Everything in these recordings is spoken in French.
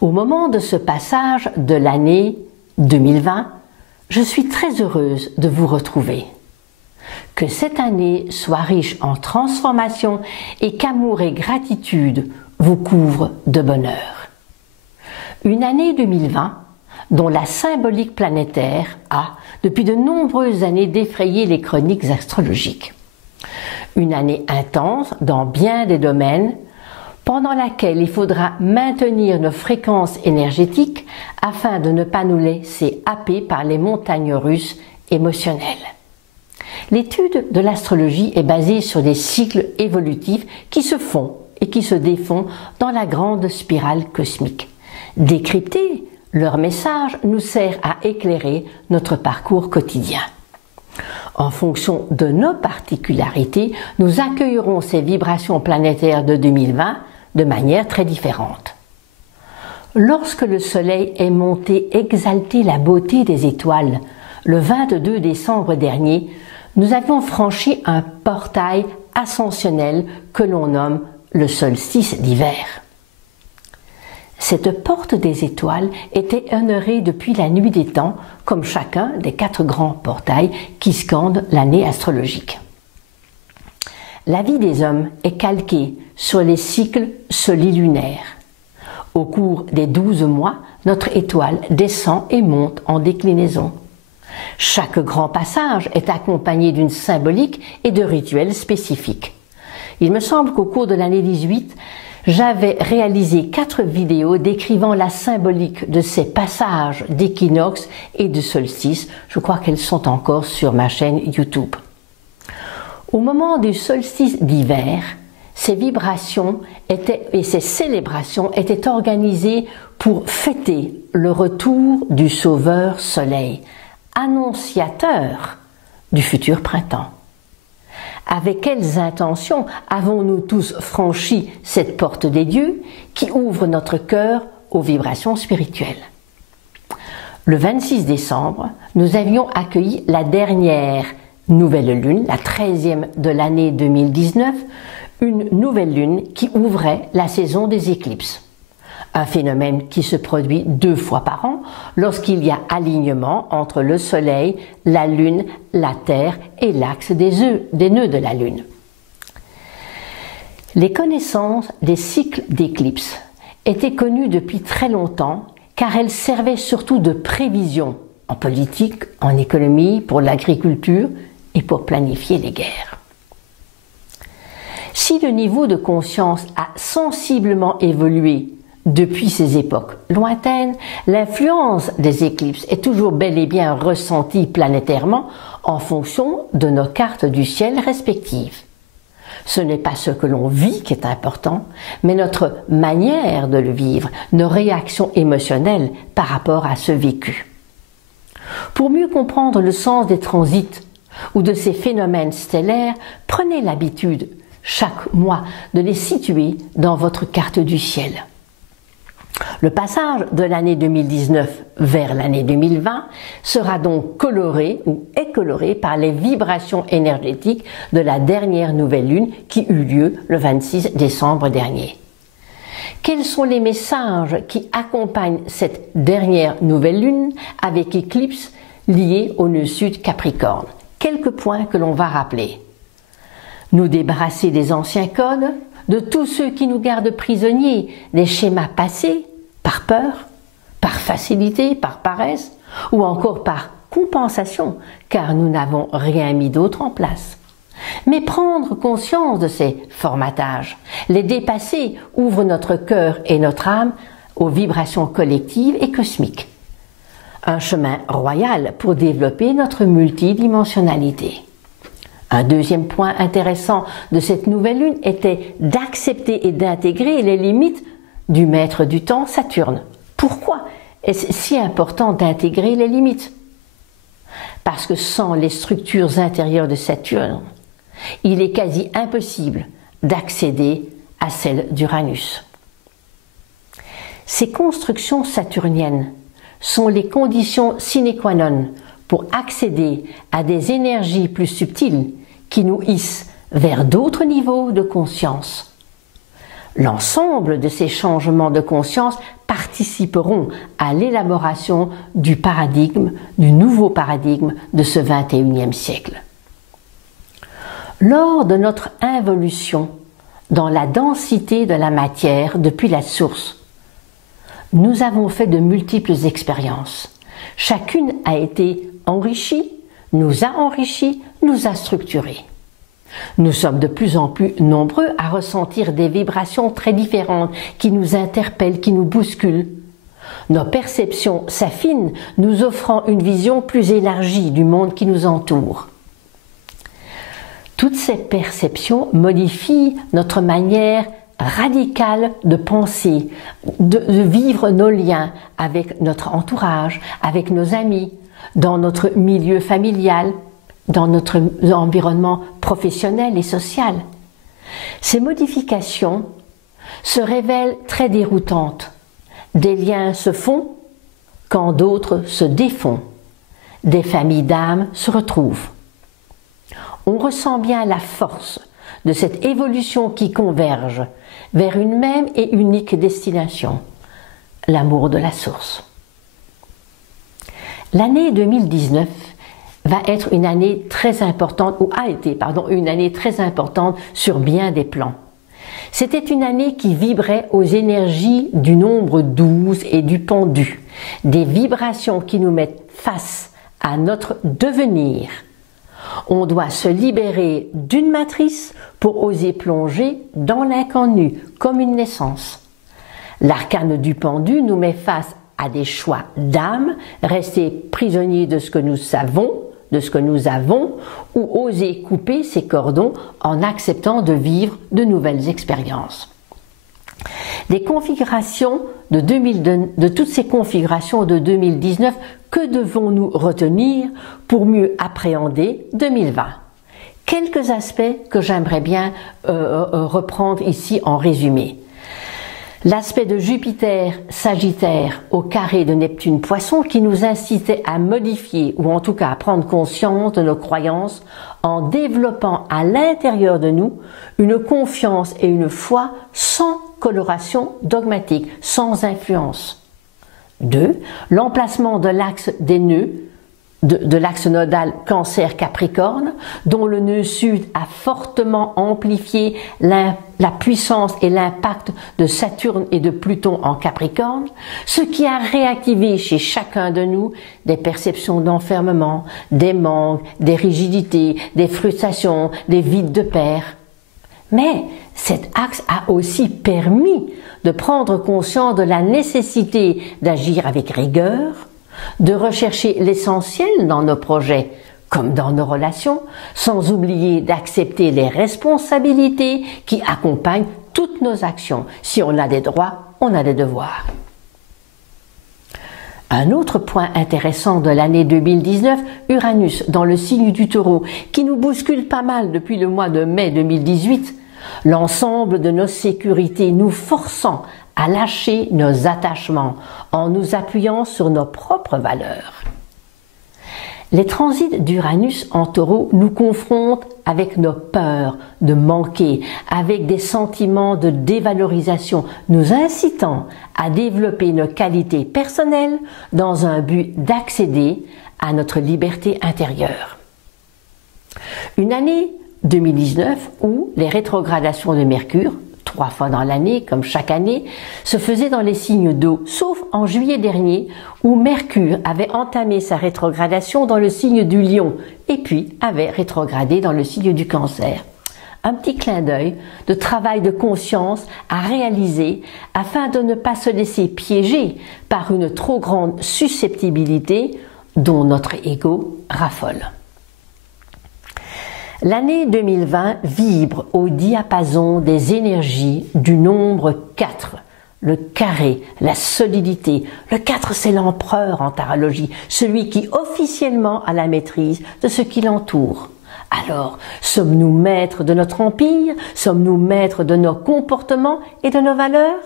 Au moment de ce passage de l'année 2020, je suis très heureuse de vous retrouver. Que cette année soit riche en transformation et qu'amour et gratitude vous couvrent de bonheur. Une année 2020 dont la symbolique planétaire a, depuis de nombreuses années, défrayé les chroniques astrologiques. Une année intense dans bien des domaines, pendant laquelle il faudra maintenir nos fréquences énergétiques afin de ne pas nous laisser happer par les montagnes russes émotionnelles. L'étude de l'astrologie est basée sur des cycles évolutifs qui se font et qui se défont dans la grande spirale cosmique. Décrypter leur message nous sert à éclairer notre parcours quotidien. En fonction de nos particularités, nous accueillerons ces vibrations planétaires de 2020 de manière très différente. Lorsque le Soleil est monté exalter la beauté des étoiles, le 22 décembre dernier, nous avions franchi un portail ascensionnel que l'on nomme le solstice d'hiver. Cette porte des étoiles était honorée depuis la nuit des temps comme chacun des 4 grands portails qui scandent l'année astrologique. La vie des hommes est calquée sur les cycles solilunaires. Au cours des 12 mois, notre étoile descend et monte en déclinaison. Chaque grand passage est accompagné d'une symbolique et de rituels spécifiques. Il me semble qu'au cours de l'année 18, j'avais réalisé 4 vidéos décrivant la symbolique de ces passages d'équinoxe et de solstice. Je crois qu'elles sont encore sur ma chaîne YouTube. Au moment du solstice d'hiver, ces vibrations et ces célébrations étaient organisées pour fêter le retour du Sauveur Soleil, annonciateur du futur printemps. Avec quelles intentions avons-nous tous franchi cette porte des dieux qui ouvre notre cœur aux vibrations spirituelles? Le 26 décembre, nous avions accueilli la dernière nouvelle lune, la 13e de l'année 2019, une nouvelle lune qui ouvrait la saison des éclipses. Un phénomène qui se produit 2 fois par an lorsqu'il y a alignement entre le Soleil, la Lune, la Terre et l'axe des nœuds de la Lune. Les connaissances des cycles d'éclipses étaient connues depuis très longtemps car elles servaient surtout de prévision en politique, en économie, pour l'agriculture et pour planifier les guerres. Si le niveau de conscience a sensiblement évolué depuis ces époques lointaines, l'influence des éclipses est toujours bel et bien ressentie planétairement en fonction de nos cartes du ciel respectives. Ce n'est pas ce que l'on vit qui est important, mais notre manière de le vivre, nos réactions émotionnelles par rapport à ce vécu. Pour mieux comprendre le sens des transits ou de ces phénomènes stellaires, prenez l'habitude, chaque mois, de les situer dans votre carte du ciel. Le passage de l'année 2019 vers l'année 2020 sera donc coloré ou est coloré par les vibrations énergétiques de la dernière nouvelle lune qui eut lieu le 26 décembre dernier. Quels sont les messages qui accompagnent cette dernière nouvelle lune avec éclipse liée au nœud sud Capricorne? Quelques points que l'on va rappeler. Nous débarrasser des anciens codes, de tous ceux qui nous gardent prisonniers des schémas passés, par peur, par facilité, par paresse, ou encore par compensation, car nous n'avons rien mis d'autre en place. Mais prendre conscience de ces formatages, les dépasser, ouvre notre cœur et notre âme aux vibrations collectives et cosmiques. Un chemin royal pour développer notre multidimensionnalité. Un deuxième point intéressant de cette nouvelle lune était d'accepter et d'intégrer les limites du maître du temps, Saturne. Pourquoi est-ce si important d'intégrer les limites? Parce que sans les structures intérieures de Saturne, il est quasi impossible d'accéder à celles d'Uranus. Ces constructions saturniennes sont les conditions sine qua non pour accéder à des énergies plus subtiles qui nous hissent vers d'autres niveaux de conscience. L'ensemble de ces changements de conscience participeront à l'élaboration du nouveau paradigme de ce XXIe siècle. Lors de notre involution dans la densité de la matière depuis la source, nous avons fait de multiples expériences. Chacune a été enrichie, nous a enrichis, nous a structurés. Nous sommes de plus en plus nombreux à ressentir des vibrations très différentes qui nous interpellent, qui nous bousculent. Nos perceptions s'affinent, nous offrant une vision plus élargie du monde qui nous entoure. Toutes ces perceptions modifient notre manière radicale de penser, de vivre nos liens avec notre entourage, avec nos amis, dans notre milieu familial, dans notre environnement professionnel et social. Ces modifications se révèlent très déroutantes. Des liens se font quand d'autres se défont. Des familles d'âmes se retrouvent. On ressent bien la force de cette évolution qui converge vers une même et unique destination, l'amour de la source. L'année 2019 va être une année très importante, ou a été, une année très importante sur bien des plans. C'était une année qui vibrait aux énergies du nombre 12 et du pendu, des vibrations qui nous mettent face à notre devenir. On doit se libérer d'une matrice pour oser plonger dans l'inconnu, comme une naissance. L'arcane du pendu nous met face à des choix d'âme, rester prisonniers de ce que nous savons, de ce que nous avons, ou oser couper ces cordons en acceptant de vivre de nouvelles expériences. Les configurations de toutes ces configurations de 2019, que devons-nous retenir pour mieux appréhender 2020? Quelques aspects que j'aimerais bien reprendre ici en résumé. L'aspect de Jupiter Sagittaire au carré de Neptune Poisson qui nous incitait à modifier ou en tout cas à prendre conscience de nos croyances en développant à l'intérieur de nous une confiance et une foi sans coloration dogmatique, sans influence. 2. L'emplacement de l'axe des nœuds, de l'axe nodal Cancer-Capricorne, dont le nœud sud a fortement amplifié la puissance et l'impact de Saturne et de Pluton en Capricorne, ce qui a réactivé chez chacun de nous des perceptions d'enfermement, des manques, des rigidités, des frustrations, des vides de père. Mais cet axe a aussi permis de prendre conscience de la nécessité d'agir avec rigueur, de rechercher l'essentiel dans nos projets comme dans nos relations, sans oublier d'accepter les responsabilités qui accompagnent toutes nos actions. Si on a des droits, on a des devoirs. Un autre point intéressant de l'année 2019, Uranus dans le signe du Taureau, qui nous bouscule pas mal depuis le mois de mai 2018, l'ensemble de nos sécurités nous forçant à lâcher nos attachements en nous appuyant sur nos propres valeurs. Les transits d'Uranus en Taureau nous confrontent avec nos peurs de manquer, avec des sentiments de dévalorisation, nous incitant à développer nos qualités personnelles dans un but d'accéder à notre liberté intérieure. Une année 2019 où les rétrogradations de Mercure, 3 fois dans l'année, comme chaque année, se faisaient dans les signes d'eau, sauf en juillet dernier, où Mercure avait entamé sa rétrogradation dans le signe du Lion, et puis avait rétrogradé dans le signe du Cancer. Un petit clin d'œil de travail de conscience à réaliser afin de ne pas se laisser piéger par une trop grande susceptibilité dont notre ego raffole. L'année 2020 vibre au diapason des énergies du nombre 4, le carré, la solidité. Le 4, c'est l'empereur en tarologie, celui qui officiellement a la maîtrise de ce qui l'entoure. Alors, sommes-nous maîtres de notre empire? Sommes-nous maîtres de nos comportements et de nos valeurs?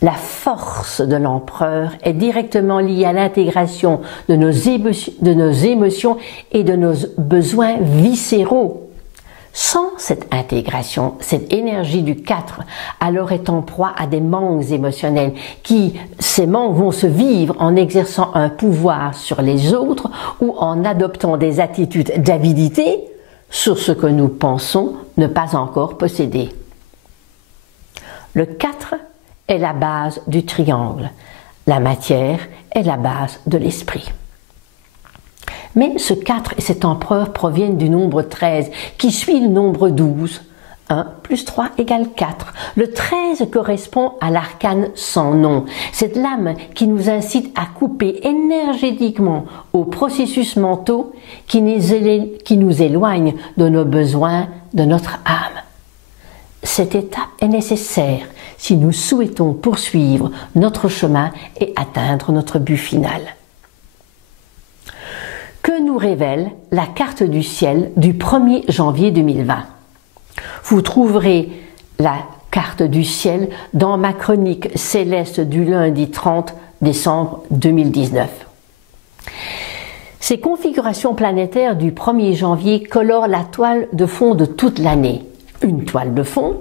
La force de l'empereur est directement liée à l'intégration de nos émotions et de nos besoins viscéraux. Sans cette intégration, cette énergie du 4 alors est en proie à des manques émotionnels ces manques vont se vivre en exerçant un pouvoir sur les autres ou en adoptant des attitudes d'avidité sur ce que nous pensons ne pas encore posséder. Le 4 est la base du triangle. La matière est la base de l'esprit. Mais ce 4 et cet empereur proviennent du nombre 13, qui suit le nombre 12. 1 plus 3 égale 4. Le 13 correspond à l'arcane sans nom, cette lame qui nous incite à couper énergétiquement aux processus mentaux qui nous éloignent de nos besoins, de notre âme. Cette étape est nécessaire si nous souhaitons poursuivre notre chemin et atteindre notre but final. Que nous révèle la carte du ciel du 1er janvier 2020 ? Vous trouverez la carte du ciel dans ma chronique céleste du lundi 30 décembre 2019. Ces configurations planétaires du 1er janvier colorent la toile de fond de toute l'année. Une toile de fond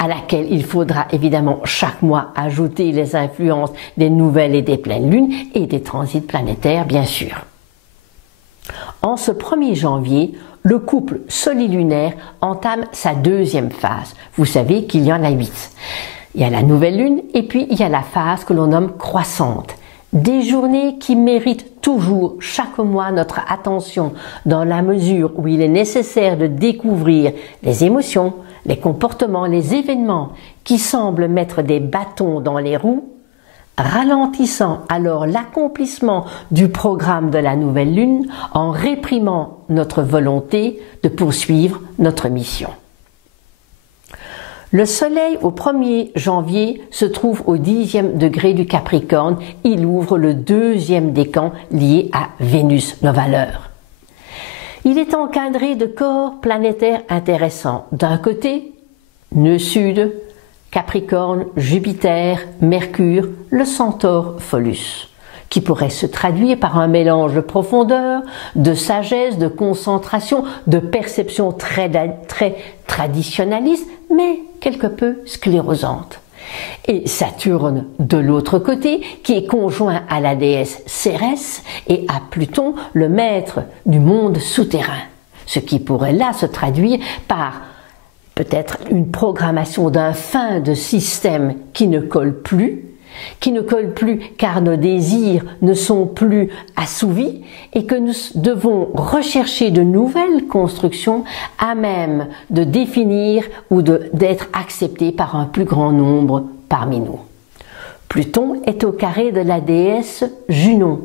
à laquelle il faudra évidemment chaque mois ajouter les influences des nouvelles et des pleines lunes et des transits planétaires bien sûr. En ce 1er janvier, le couple solilunaire entame sa deuxième phase. Vous savez qu'il y en a 8. Il y a la nouvelle lune et puis il y a la phase que l'on nomme croissante. Des journées qui méritent toujours chaque mois notre attention dans la mesure où il est nécessaire de découvrir les émotions, les comportements, les événements qui semblent mettre des bâtons dans les roues, ralentissant alors l'accomplissement du programme de la nouvelle lune en réprimant notre volonté de poursuivre notre mission. Le soleil au 1er janvier se trouve au 10e degré du Capricorne, il ouvre le 2e décan lié à Vénus, nos valeurs. Il est encadré de corps planétaires intéressants. D'un côté, nœud sud, Capricorne, Jupiter, Mercure, le centaure Phallus, qui pourrait se traduire par un mélange de profondeur, de sagesse, de concentration, de perception très traditionnaliste, mais quelque peu sclérosante. Et Saturne de l'autre côté, qui est conjoint à la déesse Cérès et à Pluton, le maître du monde souterrain, ce qui pourrait là se traduire par peut-être une programmation d'un fin de système qui ne colle plus car nos désirs ne sont plus assouvis et que nous devons rechercher de nouvelles constructions à même de définir ou d'être acceptés par un plus grand nombre parmi nous. Pluton est au carré de la déesse Junon.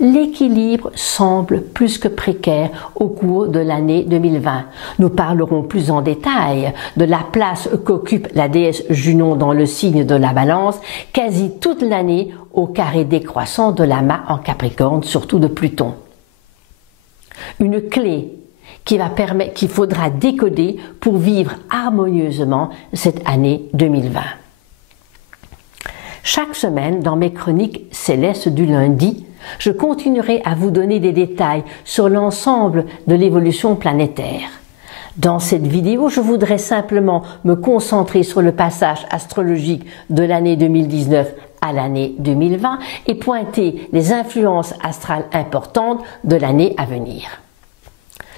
L'équilibre semble plus que précaire au cours de l'année 2020. Nous parlerons plus en détail de la place qu'occupe la déesse Junon dans le signe de la Balance, quasi toute l'année au carré décroissant de l'amas en Capricorne, surtout de Pluton. Une clé qu'il faudra décoder pour vivre harmonieusement cette année 2020. Chaque semaine, dans mes chroniques célestes du lundi, je continuerai à vous donner des détails sur l'ensemble de l'évolution planétaire. Dans cette vidéo, je voudrais simplement me concentrer sur le passage astrologique de l'année 2019 à l'année 2020 et pointer les influences astrales importantes de l'année à venir.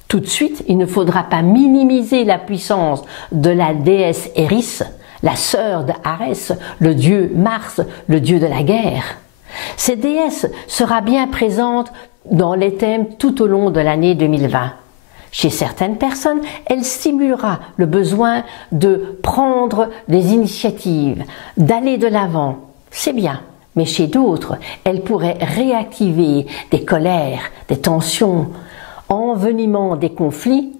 Tout de suite, il ne faudra pas minimiser la puissance de la déesse Eris, la sœur d'Arès, le dieu Mars, le dieu de la guerre. Cette déesse sera bien présente dans les thèmes tout au long de l'année 2020. Chez certaines personnes, elle stimulera le besoin de prendre des initiatives, d'aller de l'avant. C'est bien. Mais chez d'autres, elle pourrait réactiver des colères, des tensions, envenimant des conflits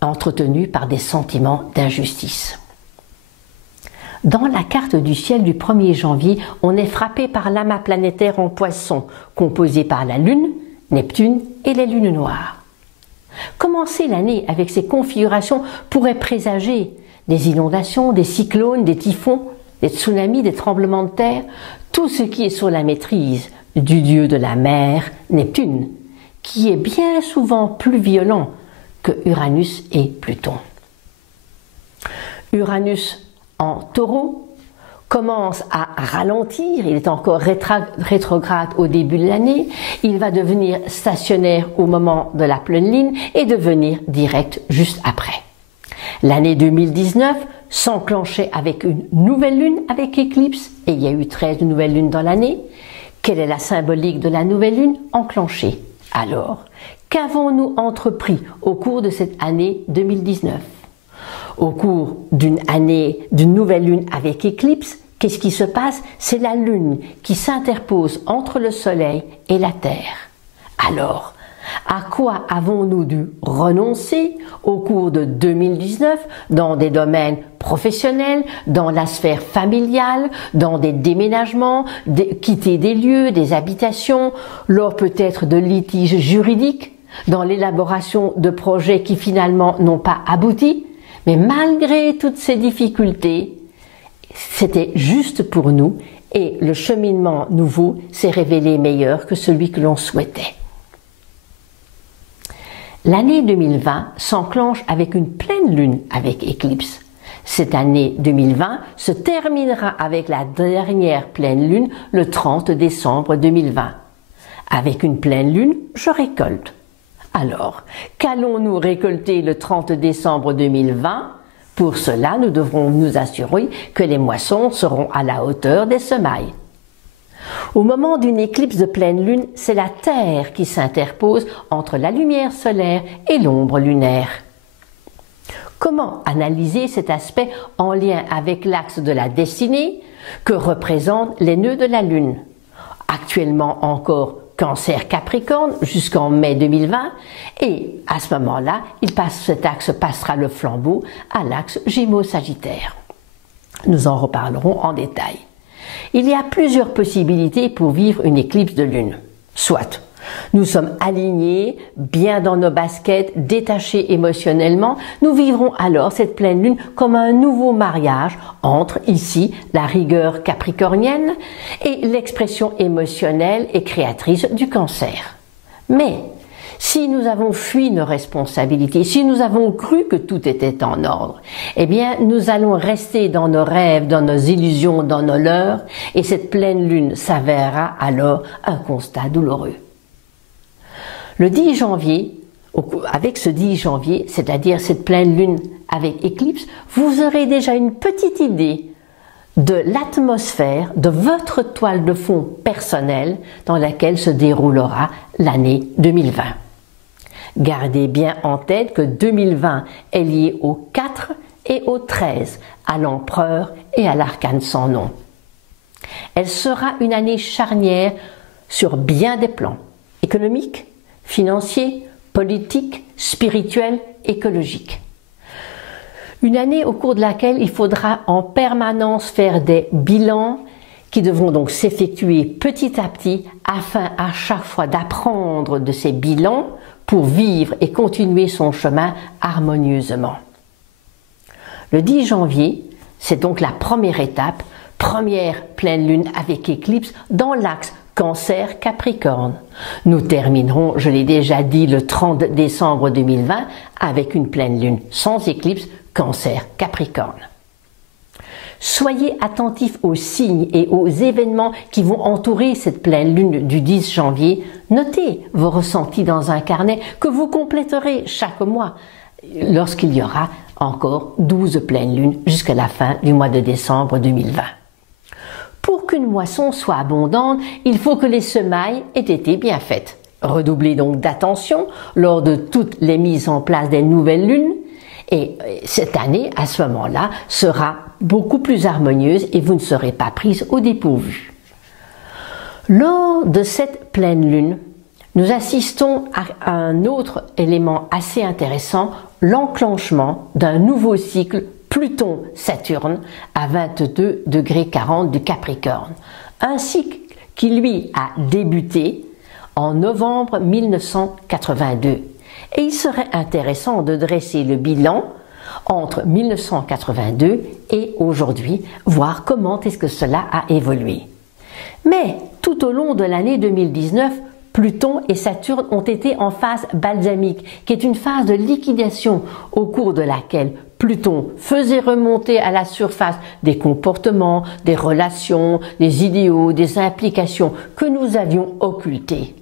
entretenus par des sentiments d'injustice. Dans la carte du ciel du 1er janvier, on est frappé par l'amas planétaire en Poisson, composé par la Lune, Neptune et les lunes noires. Commencer l'année avec ces configurations pourrait présager des inondations, des cyclones, des typhons, des tsunamis, des tremblements de terre, tout ce qui est sous la maîtrise du dieu de la mer, Neptune, qui est bien souvent plus violent que Uranus et Pluton. Uranus en Taureau commence à ralentir, il est encore rétrograde au début de l'année, il va devenir stationnaire au moment de la pleine lune et devenir direct juste après. L'année 2019 s'enclenchait avec une nouvelle lune avec éclipse, et il y a eu 13 nouvelles lunes dans l'année. Quelle est la symbolique de la nouvelle lune enclenchée? Alors, qu'avons-nous entrepris au cours de cette année 2019? Au cours d'une nouvelle lune avec éclipse, qu'est-ce qui se passe? C'est la lune qui s'interpose entre le soleil et la terre. Alors, à quoi avons-nous dû renoncer au cours de 2019 dans des domaines professionnels, dans la sphère familiale, dans des déménagements, quitter des lieux, des habitations, lors peut-être de litiges juridiques, dans l'élaboration de projets qui finalement n'ont pas abouti? Mais malgré toutes ces difficultés, c'était juste pour nous et le cheminement nouveau s'est révélé meilleur que celui que l'on souhaitait. L'année 2020 s'enclenche avec une pleine lune avec éclipse. Cette année 2020 se terminera avec la dernière pleine lune le 30 décembre 2020. Avec une pleine lune, je récolte. Alors, qu'allons-nous récolter le 30 décembre 2020? Pour cela, nous devrons nous assurer que les moissons seront à la hauteur des semailles. Au moment d'une éclipse de pleine lune, c'est la Terre qui s'interpose entre la lumière solaire et l'ombre lunaire. Comment analyser cet aspect en lien avec l'axe de la destinée que représentent les nœuds de la Lune? Actuellement encore Cancer Capricorne jusqu'en mai 2020 et à ce moment-là, cet axe passera le flambeau à l'axe Gémeaux Sagittaire. Nous en reparlerons en détail. Il y a plusieurs possibilités pour vivre une éclipse de lune. Soit nous sommes alignés, bien dans nos baskets, détachés émotionnellement, nous vivrons alors cette pleine lune comme un nouveau mariage entre ici la rigueur capricornienne et l'expression émotionnelle et créatrice du Cancer. Mais si nous avons fui nos responsabilités, si nous avons cru que tout était en ordre, eh bien, nous allons rester dans nos rêves, dans nos illusions, dans nos leurres, et cette pleine lune s'avérera alors un constat douloureux. Le 10 janvier, avec ce 10 janvier, c'est-à-dire cette pleine lune avec éclipse, vous aurez déjà une petite idée de l'atmosphère de votre toile de fond personnelle dans laquelle se déroulera l'année 2020. Gardez bien en tête que 2020 est lié au 4 et au 13, à l'empereur et à l'arcane sans nom. Elle sera une année charnière sur bien des plans, économiques, financiers, politiques, spirituels, écologiques. Une année au cours de laquelle il faudra en permanence faire des bilans qui devront donc s'effectuer petit à petit afin à chaque fois d'apprendre de ces bilans pour vivre et continuer son chemin harmonieusement. Le 10 janvier, c'est donc la première étape, première pleine lune avec éclipse dans l'axe Cancer Capricorne. Nous terminerons, je l'ai déjà dit, le 30 décembre 2020 avec une pleine lune sans éclipse Cancer Capricorne. Soyez attentifs aux signes et aux événements qui vont entourer cette pleine lune du 10 janvier. Notez vos ressentis dans un carnet que vous compléterez chaque mois lorsqu'il y aura encore 12 pleines lunes jusqu'à la fin du mois de décembre 2020. Pour qu'une moisson soit abondante, il faut que les semailles aient été bien faites. Redoublez donc d'attention lors de toutes les mises en place des nouvelles lunes. Et cette année, à ce moment-là, sera beaucoup plus harmonieuse et vous ne serez pas prise au dépourvu. Lors de cette pleine lune, nous assistons à un autre élément assez intéressant, l'enclenchement d'un nouveau cycle Pluton-Saturne à 22,40 du Capricorne. Un cycle qui, lui, a débuté en novembre 1982. Et il serait intéressant de dresser le bilan entre 1982 et aujourd'hui, voir comment est-ce que cela a évolué. Mais tout au long de l'année 2019, Pluton et Saturne ont été en phase balsamique, qui est une phase de liquidation au cours de laquelle Pluton faisait remonter à la surface des comportements, des relations, des idéaux, des implications que nous avions occultés.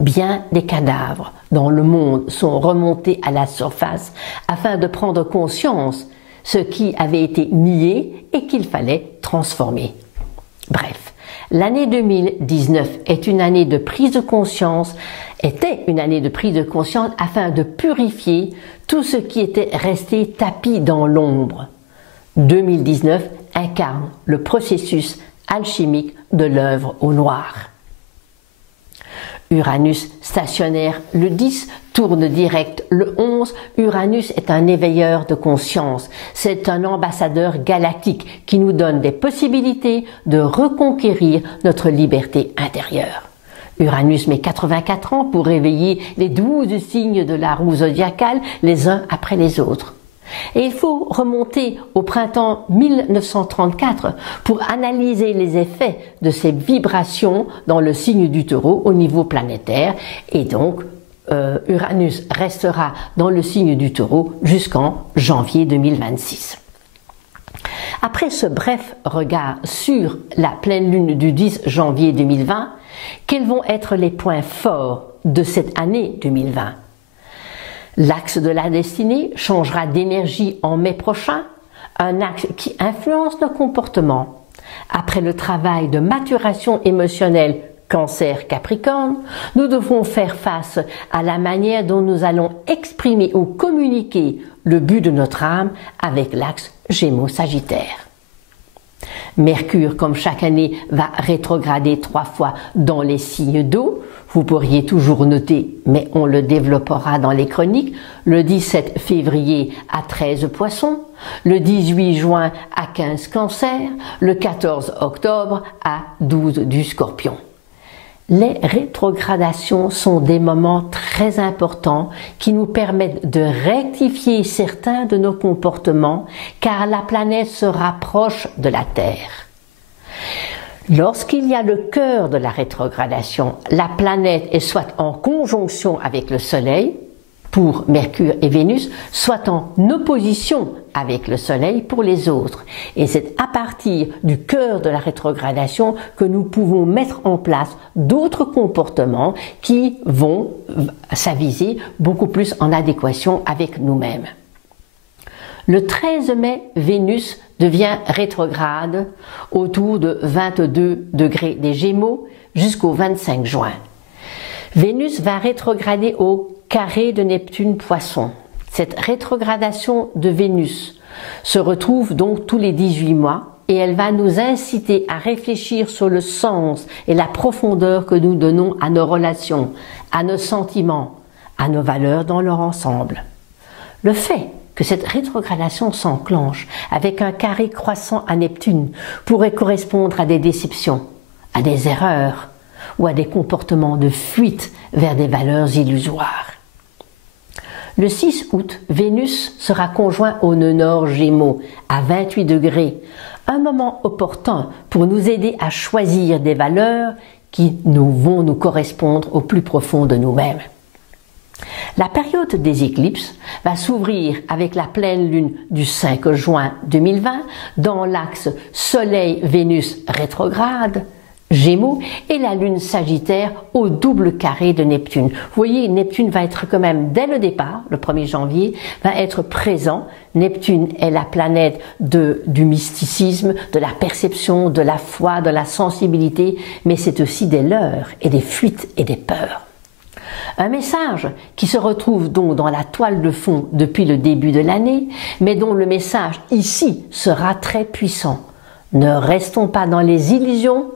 Bien des cadavres dans le monde sont remontés à la surface afin de prendre conscience ce qui avait été nié et qu'il fallait transformer. Bref, l'année 2019 était une année de prise de conscience afin de purifier tout ce qui était resté tapi dans l'ombre. 2019 incarne le processus alchimique de l'œuvre au noir. Uranus stationnaire le 10, tourne direct le 11. Uranus est un éveilleur de conscience. C'est un ambassadeur galactique qui nous donne des possibilités de reconquérir notre liberté intérieure. Uranus met 84 ans pour réveiller les 12 signes de la roue zodiacale les uns après les autres. Et il faut remonter au printemps 1934 pour analyser les effets de ces vibrations dans le signe du Taureau au niveau planétaire. Et donc, Uranus restera dans le signe du Taureau jusqu'en janvier 2026. Après ce bref regard sur la pleine lune du 10 janvier 2020, quels vont être les points forts de cette année 2020 ? L'axe de la destinée changera d'énergie en mai prochain, un axe qui influence nos comportements. Après le travail de maturation émotionnelle Cancer-Capricorne, nous devons faire face à la manière dont nous allons exprimer ou communiquer le but de notre âme avec l'axe Gémeaux-Sagittaire. Mercure, comme chaque année, va rétrograder 3 fois dans les signes d'eau. Vous pourriez toujours noter, mais on le développera dans les chroniques, le 17 février à 13 Poissons, le 18 juin à 15 Cancer, le 14 octobre à 12 du Scorpion. Les rétrogradations sont des moments très importants qui nous permettent de rectifier certains de nos comportements car la planète se rapproche de la Terre. Lorsqu'il y a le cœur de la rétrogradation, la planète est soit en conjonction avec le Soleil pour Mercure et Vénus, soit en opposition avec le Soleil pour les autres. Et c'est à partir du cœur de la rétrogradation que nous pouvons mettre en place d'autres comportements qui vont s'aviser beaucoup plus en adéquation avec nous-mêmes. Le 13 mai, Vénus devient rétrograde autour de 22 degrés des Gémeaux jusqu'au 25 juin. Vénus va rétrograder au carré de Neptune Poisson. Cette rétrogradation de Vénus se retrouve donc tous les 18 mois et elle va nous inciter à réfléchir sur le sens et la profondeur que nous donnons à nos relations, à nos sentiments, à nos valeurs dans leur ensemble. Le fait que cette rétrogradation s'enclenche avec un carré croissant à Neptune pourrait correspondre à des déceptions, à des erreurs ou à des comportements de fuite vers des valeurs illusoires. Le 6 août, Vénus sera conjoint au nœud nord Gémeaux à 28 degrés, un moment opportun pour nous aider à choisir des valeurs qui vont nous correspondre au plus profond de nous-mêmes. La période des éclipses va s'ouvrir avec la pleine lune du 5 juin 2020 dans l'axe Soleil-Vénus rétrograde, Gémeaux, et la lune Sagittaire au double carré de Neptune. Vous voyez, Neptune va être quand même, dès le départ, le 1er janvier, va être présent. Neptune est la planète du mysticisme, de la perception, de la foi, de la sensibilité, mais c'est aussi des leurres et des fuites et des peurs. Un message qui se retrouve donc dans la toile de fond depuis le début de l'année, mais dont le message ici sera très puissant. Ne restons pas dans les illusions,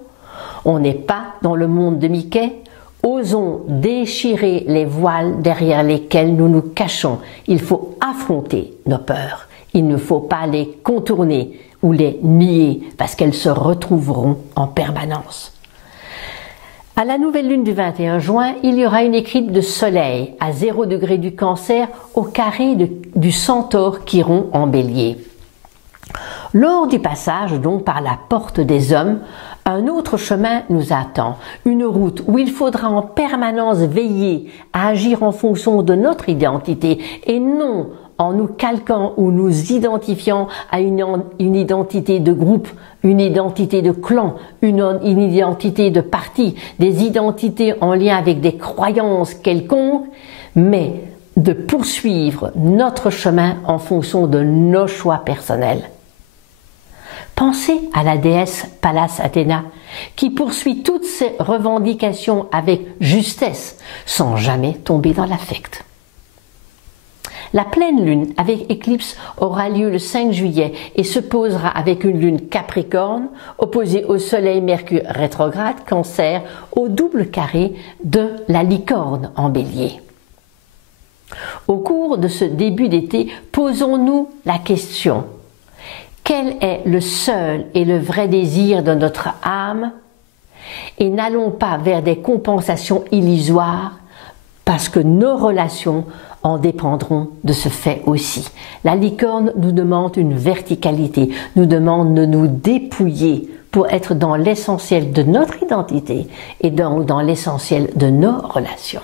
on n'est pas dans le monde de Mickey, osons déchirer les voiles derrière lesquels nous nous cachons. Il faut affronter nos peurs, il ne faut pas les contourner ou les nier parce qu'elles se retrouveront en permanence. À la nouvelle lune du 21 juin, il y aura une éclipse de soleil à 0 degré du Cancer au carré du Centaure Chiron en Bélier. Lors du passage donc par la porte des hommes, Un autre chemin nous attend, une route où il faudra en permanence veiller à agir en fonction de notre identité et non en nous calquant ou nous identifiant à une identité de groupe, une identité de clan, une identité de parti, des identités en lien avec des croyances quelconques, mais de poursuivre notre chemin en fonction de nos choix personnels. Pensez à la déesse Pallas Athéna, qui poursuit toutes ses revendications avec justesse, sans jamais tomber dans l'affect. La pleine lune avec éclipse aura lieu le 5 juillet et se posera avec une lune Capricorne, opposée au soleil Mercure rétrograde Cancer, au double carré de la licorne en Bélier. Au cours de ce début d'été, posons-nous la question: quel est le seul et le vrai désir de notre âme? Et n'allons pas vers des compensations illusoires, parce que nos relations en dépendront de ce fait aussi. La licorne nous demande une verticalité, nous demande de nous dépouiller pour être dans l'essentiel de notre identité et donc dans l'essentiel de nos relations.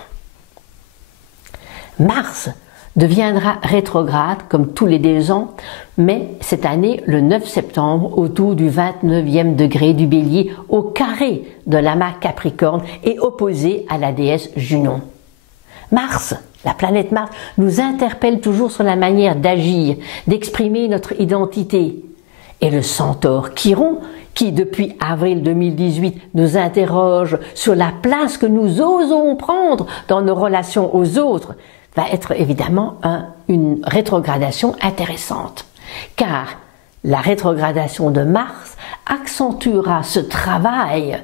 Mars deviendra rétrograde comme tous les 2 ans, mais cette année, le 9 septembre, autour du 29e degré du Bélier, au carré de l'amas Capricorne et opposé à la déesse Junon. Mars, la planète Mars, nous interpelle toujours sur la manière d'agir, d'exprimer notre identité. Et le centaure Chiron, qui depuis avril 2018 nous interroge sur la place que nous osons prendre dans nos relations aux autres, va être évidemment une rétrogradation intéressante. Car la rétrogradation de Mars accentuera ce travail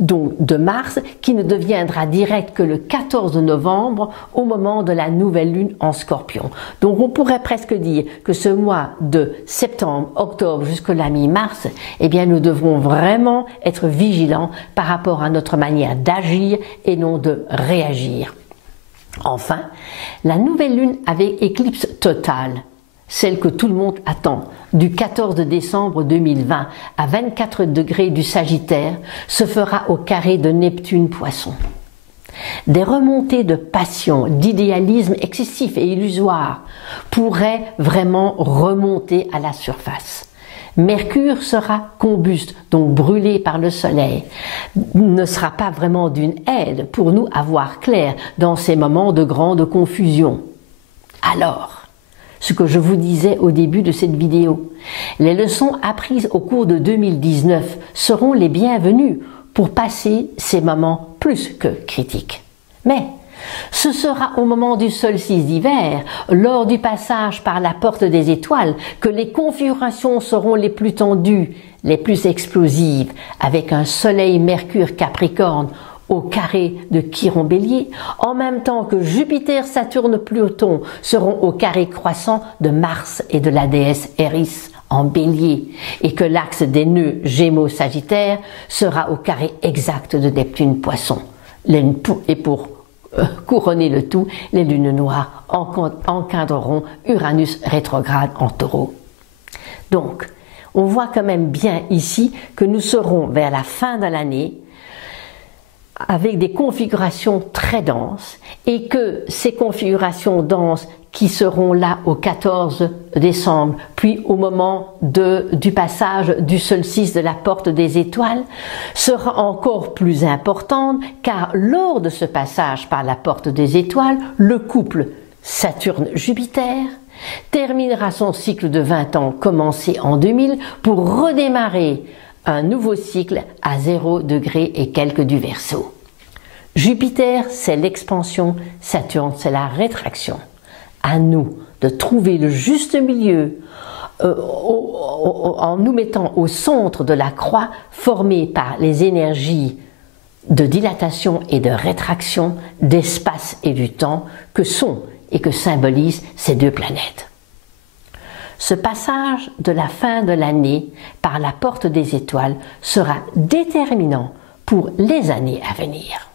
donc de Mars qui ne deviendra direct que le 14 novembre au moment de la nouvelle lune en Scorpion. Donc on pourrait presque dire que ce mois de septembre, octobre jusqu'à la mi-mars, eh bien nous devrons vraiment être vigilants par rapport à notre manière d'agir et non de réagir. Enfin, la nouvelle lune avec éclipse totale, celle que tout le monde attend, du 14 décembre 2020 à 24 degrés du Sagittaire, se fera au carré de Neptune Poisson. Des remontées de passion, d'idéalisme excessif et illusoire pourraient vraiment remonter à la surface. Mercure sera combuste, donc brûlé par le soleil, ne sera pas vraiment d'une aide pour nous à voir clair dans ces moments de grande confusion. Alors, ce que je vous disais au début de cette vidéo, les leçons apprises au cours de 2019 seront les bienvenues pour passer ces moments plus que critiques. Mais ce sera au moment du solstice d'hiver, lors du passage par la porte des étoiles, que les configurations seront les plus tendues, les plus explosives, avec un soleil Mercure Capricorne au carré de Chiron Bélier, en même temps que Jupiter, Saturne, Pluton seront au carré croissant de Mars et de la déesse Eris en Bélier, et que l'axe des nœuds Gémeaux Sagittaire sera au carré exact de Neptune Poisson. Et pour couronner le tout, les lunes noires encadreront Uranus rétrograde en Taureau. Donc, on voit quand même bien ici que nous serons vers la fin de l'année avec des configurations très denses et que ces configurations denses qui seront là au 14 décembre, puis au moment du passage du solstice de la porte des étoiles, sera encore plus importante car lors de ce passage par la porte des étoiles, le couple Saturne-Jupiter terminera son cycle de 20 ans commencé en 2000 pour redémarrer un nouveau cycle à 0 degré et quelques du Verseau. Jupiter, c'est l'expansion, Saturne, c'est la rétraction. À nous de trouver le juste milieu en nous mettant au centre de la croix formée par les énergies de dilatation et de rétraction d'espace et du temps que sont et que symbolisent ces deux planètes. Ce passage de la fin de l'année par la porte des étoiles sera déterminant pour les années à venir.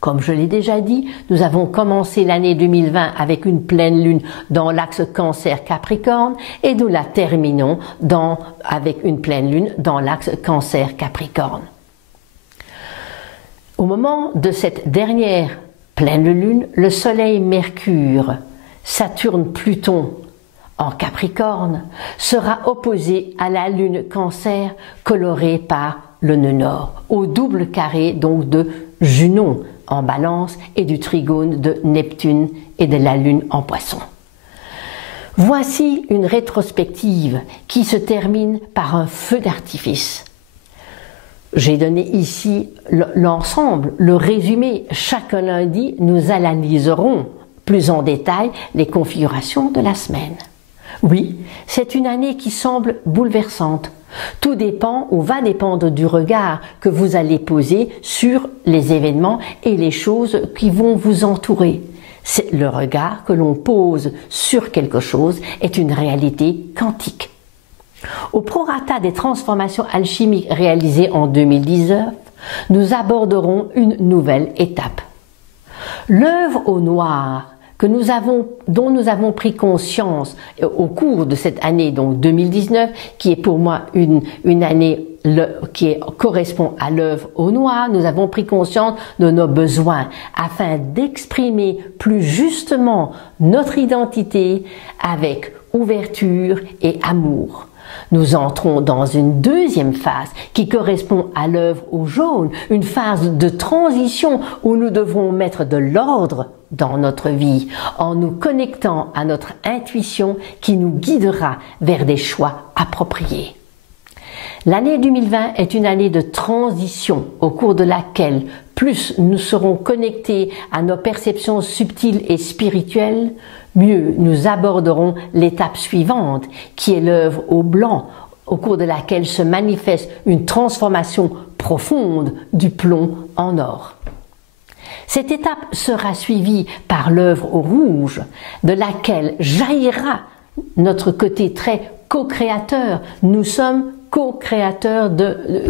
Comme je l'ai déjà dit, nous avons commencé l'année 2020 avec une pleine lune dans l'axe Cancer-Capricorne et nous la terminons avec une pleine lune dans l'axe Cancer-Capricorne. Au moment de cette dernière pleine lune, le Soleil, Mercure, Saturne, Pluton en Capricorne sera opposé à la lune Cancer colorée par le nœud nord, au double carré donc de Junon en Balance et du trigone de Neptune et de la lune en Poisson. Voici une rétrospective qui se termine par un feu d'artifice. J'ai donné ici l'ensemble, le résumé. Chaque lundi, nous analyserons plus en détail les configurations de la semaine. Oui, c'est une année qui semble bouleversante. Tout dépend ou va dépendre du regard que vous allez poser sur les événements et les choses qui vont vous entourer. C'est le regard que l'on pose sur quelque chose est une réalité quantique. Au prorata des transformations alchimiques réalisées en 2019, nous aborderons une nouvelle étape. L'œuvre au noir dont nous avons pris conscience au cours de cette année, donc 2019, qui est pour moi une année qui correspond à l'œuvre au noir, nous avons pris conscience de nos besoins afin d'exprimer plus justement notre identité avec ouverture et amour. Nous entrons dans une deuxième phase qui correspond à l'œuvre au jaune, une phase de transition où nous devrons mettre de l'ordre dans notre vie en nous connectant à notre intuition qui nous guidera vers des choix appropriés. L'année 2020 est une année de transition au cours de laquelle plus nous serons connectés à nos perceptions subtiles et spirituelles, mieux nous aborderons l'étape suivante qui est l'œuvre au blanc, au cours de laquelle se manifeste une transformation profonde du plomb en or. Cette étape sera suivie par l'œuvre au rouge, de laquelle jaillira notre côté très co-créateur. Nous sommes co-créateurs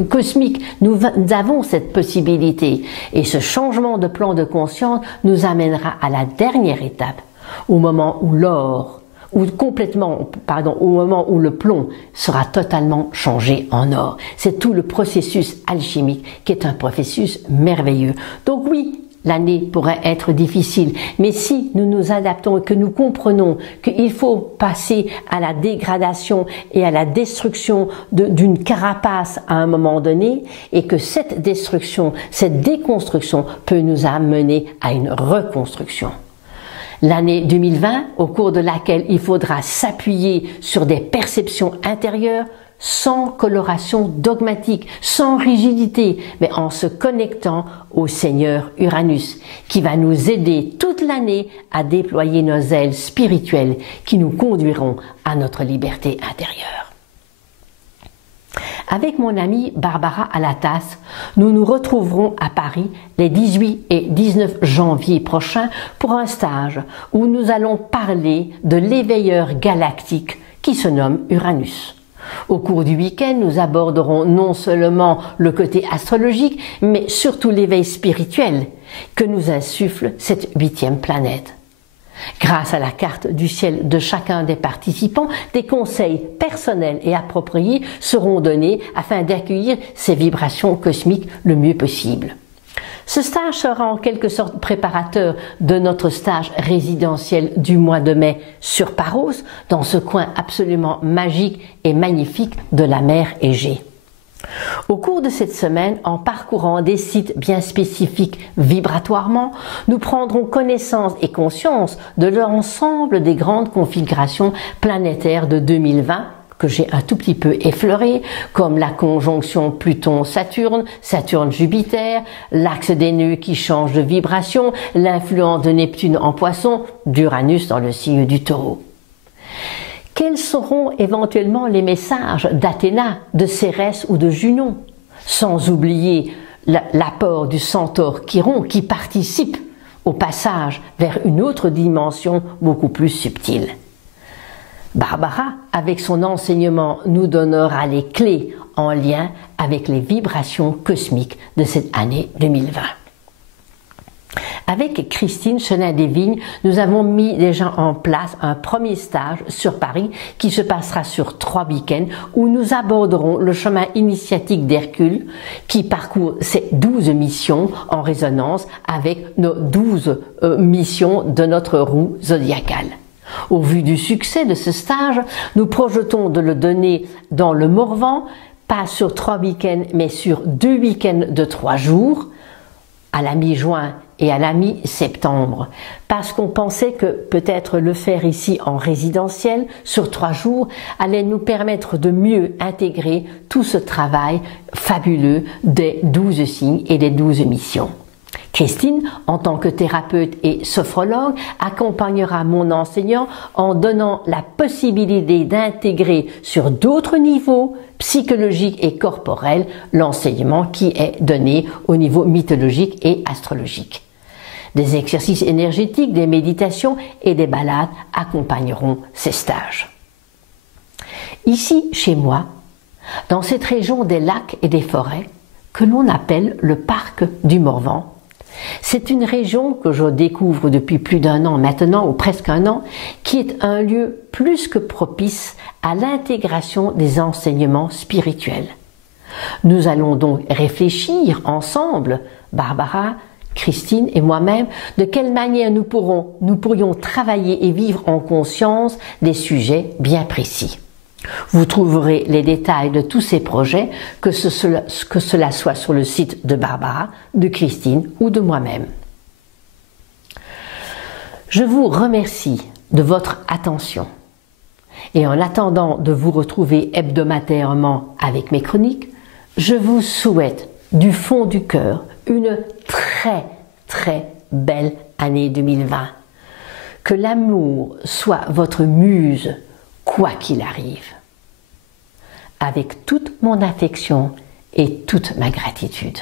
cosmiques. Nous avons cette possibilité. Et ce changement de plan de conscience nous amènera à la dernière étape, au moment où au moment où le plomb sera totalement changé en or. C'est tout le processus alchimique qui est un processus merveilleux. Donc oui, l'année pourrait être difficile, mais si nous nous adaptons et que nous comprenons qu'il faut passer à la dégradation et à la destruction d'une carapace à un moment donné, et que cette destruction, cette déconstruction peut nous amener à une reconstruction. L'année 2020, au cours de laquelle il faudra s'appuyer sur des perceptions intérieures, sans coloration dogmatique, sans rigidité, mais en se connectant au Seigneur Uranus, qui va nous aider toute l'année à déployer nos ailes spirituelles qui nous conduiront à notre liberté intérieure. Avec mon amie Barbara Alatas, nous nous retrouverons à Paris les 18 et 19 janvier prochains pour un stage où nous allons parler de l'éveilleur galactique qui se nomme Uranus. Au cours du week-end, nous aborderons non seulement le côté astrologique, mais surtout l'éveil spirituel que nous insuffle cette 8e planète. Grâce à la carte du ciel de chacun des participants, des conseils personnels et appropriés seront donnés afin d'accueillir ces vibrations cosmiques le mieux possible. Ce stage sera en quelque sorte préparateur de notre stage résidentiel du mois de mai sur Paros, dans ce coin absolument magique et magnifique de la mer Égée. Au cours de cette semaine, en parcourant des sites bien spécifiques vibratoirement, nous prendrons connaissance et conscience de l'ensemble des grandes configurations planétaires de 2020 que j'ai un tout petit peu effleuré, comme la conjonction Pluton-Saturne, Saturne-Jupiter, l'axe des nœuds qui change de vibration, l'influence de Neptune en Poisson, d'Uranus dans le signe du Taureau. Quels seront éventuellement les messages d'Athéna, de Cérès ou de Junon? Sans oublier l'apport du centaure Chiron qui participe au passage vers une autre dimension beaucoup plus subtile. Barbara, avec son enseignement, nous donnera les clés en lien avec les vibrations cosmiques de cette année 2020. Avec Christine Chenin-Desvignes, nous avons mis déjà en place un premier stage sur Paris qui se passera sur 3 week-ends où nous aborderons le chemin initiatique d'Hercule qui parcourt ses 12 missions en résonance avec nos 12 missions de notre roue zodiacale. Au vu du succès de ce stage, nous projetons de le donner dans le Morvan, pas sur 3 week-ends mais sur 2 week-ends de 3 jours, à la mi-juin et à la mi-septembre, parce qu'on pensait que peut-être le faire ici en résidentiel sur 3 jours allait nous permettre de mieux intégrer tout ce travail fabuleux des 12 signes et des 12 missions. Christine, en tant que thérapeute et sophrologue, accompagnera mon enseignant en donnant la possibilité d'intégrer sur d'autres niveaux psychologiques et corporels l'enseignement qui est donné au niveau mythologique et astrologique. Des exercices énergétiques, des méditations et des balades accompagneront ces stages. Ici, chez moi, dans cette région des lacs et des forêts, que l'on appelle le parc du Morvan, c'est une région que je découvre depuis plus d'1 an maintenant, ou presque 1 an, qui est un lieu plus que propice à l'intégration des enseignements spirituels. Nous allons donc réfléchir ensemble, Barbara, Christine et moi-même, de quelle manière nous pourrions travailler et vivre en conscience des sujets bien précis. Vous trouverez les détails de tous ces projets, que cela soit sur le site de Barbara, de Christine ou de moi-même. Je vous remercie de votre attention et en attendant de vous retrouver hebdomadairement avec mes chroniques, je vous souhaite du fond du cœur une très belle année 2020. Que l'amour soit votre muse, quoi qu'il arrive. Avec toute mon affection et toute ma gratitude.